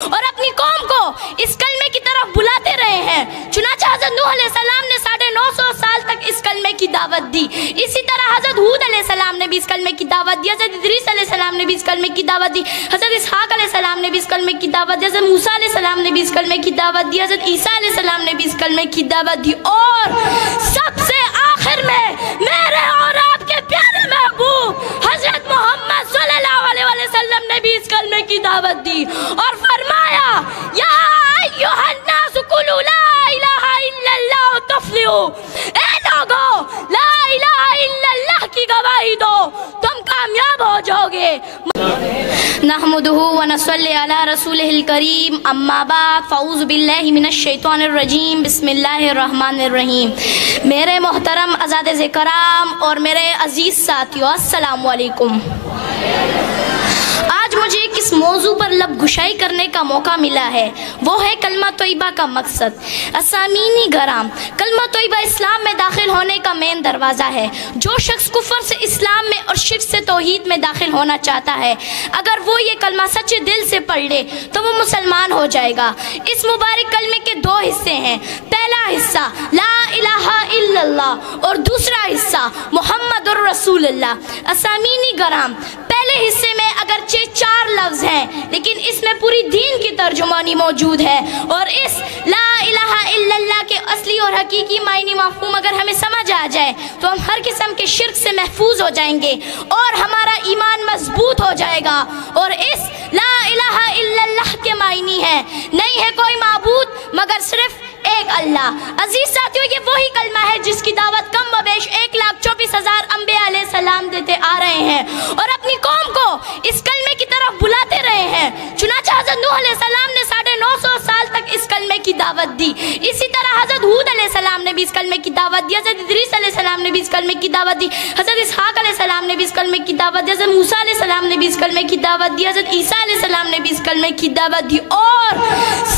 اور اپنی قوم کو اس کلمے کی طرف بلاتے رہے ہیں۔ چنانچہ حضرت نوح علیہ السلام نے 950 سال تک اس کلمے کی دعوت دی۔ اسی طرح حضرت ہود علیہ السلام نے بھی اس کلمے کی دعوت دی، حضرت ادریس علیہ السلام نے بھی اس کلمے کی دعوت دی، حضرت اسحاق علیہ السلام نے بھی اس کلمے کی دعوت دی، حضرت موسیٰ علیہ السلام نے بھی اس کلمے کی دعوت دی، حضرت عیسیٰ علیہ السلام نے بھی اس کلمے کی دعوت دی، اور سب سے آخر میں میرے اور آپ کے پیارے محبوب حضرت محمد صلی اللہ علیہ وسلم نے بھی اس کلمے کی دعوت دی اور فرمایا یا ایھا الناس قولوا لا الہ الا اللہ تفلحوا، اے لوگو لا الہ الا اللہ کی گواہی دو، تم کامیاب ہو جاؤ گے۔ نحمدہ ونصلی علی رسولہ الکریم، اما بعد فاعوذ باللہ من الشیطان الرجیم، بسم اللہ الرحمن الرحیم۔ میرے محترم عزیز کرام اور میرے عزیز ساتھیو، السلام علیکم۔ آج مجھے کس موضوع پر لب گشائی کرنے کا موقع ملا ہے، وہ ہے کلمہ طیبہ کا مقصد۔ اسامین گرام، کلمہ طیبہ اسلام میں داخل ہونے کا مین دروازہ ہے۔ جو شخص کفر سے اسلام میں اور شرک سے توحید میں داخل ہونا چاہتا ہے، اگر وہ یہ کلمہ سچے دل سے پڑھ لے تو وہ مسلمان ہو جائے گا۔ اس مبارک کلمے کے دو حصے ہیں، پہلا حصہ لا الہ الا اللہ اور دوسرا حصہ محمد الرسول اللہ۔ اسامین گرام، پہلے حصے میں اگرچہ 4 لفظ ہیں لیکن اس میں پوری دین کی ترجمانی موجود ہے، اور اس لا الہ الا اللہ کے اصلی اور حقیقی معنی مفہوم اگر ہمیں سمجھ آ جائے تو ہم ہر قسم کے شرک سے محفوظ ہو جائیں گے اور ہمارا ایمان مضبوط ہو جائے گا۔ اور اس لا الہ الا اللہ کے معنی ہے نہیں ہے کوئی معبود مگر صرف ایک اللہ۔ عزیز ساتھیو، یہ وہی کلمہ ہے جس کی دعوت کم و بیش 1,24,000 انبیاء علیہ السلام دیتے آ رہے ہیں اور اپنی قوم کو اس کلمے کی طرف بلاتے رہے ہیں۔ چنانچہ حضرت نوح علیہ السلام نے 950 سال تک اس کلمے کی دعوت دی۔ اسی طرح حضرت ہود علیہ السلام نے بھی اس کلمے کی دعوت دی، حضرت ادریس علیہ السلام نے بھی اس کلمے کی دعوت دی، حضرت اسحاق علیہ السلام نے بھی اس کلمے کی دعوت دی، حضرت موسیٰ علیہ السلام نے بھی اس کلمے کی دعوت دی، حضرت عیسیٰ علیہ السلام نے بھی اس کلمے کی دعوت دی، اور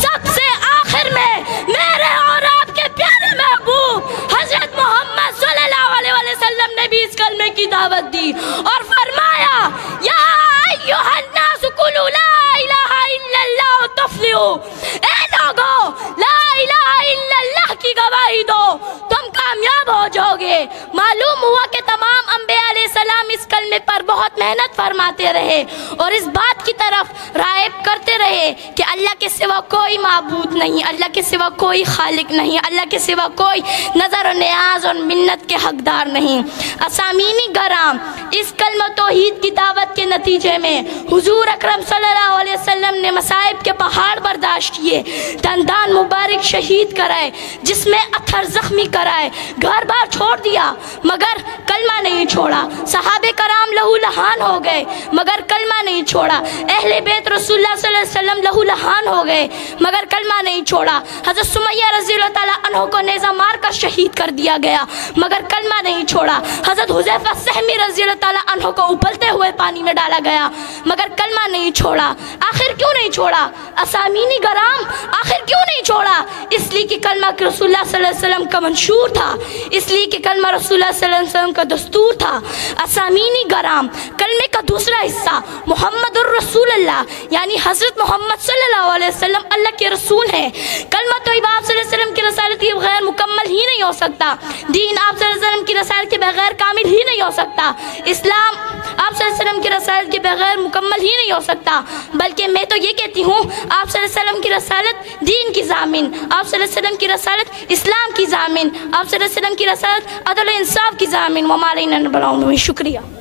سب سے آخر میں میرے اور آپ کے پیارے محبوب حضرت محمد صلی اللہ علیہ وسلم نے بھی اس کلمے کی دعوت دی اور فرمایا یا ایھا الناس قولوا لا الہ الا اللہ تفلحوا، اے لوگو لا الہ الا اللہ کی گواہی دو، تم کامیاب ہو جاؤ گے۔ معلوم ہوا کہ تمام انبیاء علیہ السلام اس کلمے پر بہت محنت فرماتے رہے اور اس بات کی طرف راغب کرتے رہے کہ اللہ کے سوا کوئی معبود نہیں، اللہ کے سوا کوئی خالق نہیں، اللہ کے سوا کوئی نظر و نیاز اور منت کے حقدار نہیں۔ اسامین گرام، اس کلمہ توحید کی دعوت کے نتیجے میں حضور اکرم صلی اللہ علیہ وسلم نے مصائب کے پہاڑ برداشت کیے، دندان مبارک شہید کرائے، جس میں اتھر زخمی کرائے، گھر بار چھوڑ دیا مگر کلمہ نہیں چھوڑا، صحابہ کرام لہو لہان ہو گئے مگر کلمہ نہیں چھوڑا، اہل بیت رسول اللہ صلی اللہ علیہ وسلم لہو لہان ہو گئے مگر کلمہ نہیں چھوڑا، حضرت سمیہ رضی اللہ تعالیٰ عنہ کو نیزہ مار کر شہید کر دیا گیا مگر کلمہ نہیں چھوڑا، حضرت حذیفہ سہمی رضی اللہ تعالیٰ عنہ کو ابلتے ہوئے پانی میں ڈالا گیا مگر کلمہ نہیں چھوڑا۔ آخر کیوں نہیں چھوڑا؟ اسامین گرام، آخر کیوں نہیں چھوڑا؟ اس لیے کہ کلمہ رسول اللہ صلی اللہ علیہ وسلم کا منشور تھا، اس لیے کہ کلمہ رسول اللہ صلی اللہ علیہ وسلم کا دستور تھا۔ اسامین گرام، کلمے کا دوسرا حصہ محمد الرسول اللہ، یعنی حضرت محمد صلی اللہ علیہ وسلم اللہ کے رسول ہیں۔ کلمہ طیبہ آپ صلی اللہ علیہ وسلم کی رسالت کے بغیر مکمل ہی نہیں ہو سکتا، دین آپ صلی اللہ علیہ وسلم کی رسالت کے بغیر کامل ہی نہیں ہو سکتا، اسلام آپ صلی اللہ علیہ وسلم کی رسالت کے بغیر مکمل ہی نہیں ہو سکتا، بلکہ میں تو یہ کہتی ہوں آپ صلی اللہ علیہ وسلم کی رسالت دین کی ضامن، آپ صلی اللہ علیہ وسلم کی رسالت اسلام کی ضامن، آپ صلی اللہ علیہ وسلم کی رسالت عدل و انصاف کی ضامن۔ وما علینا الا البلاغ۔ شکریہ۔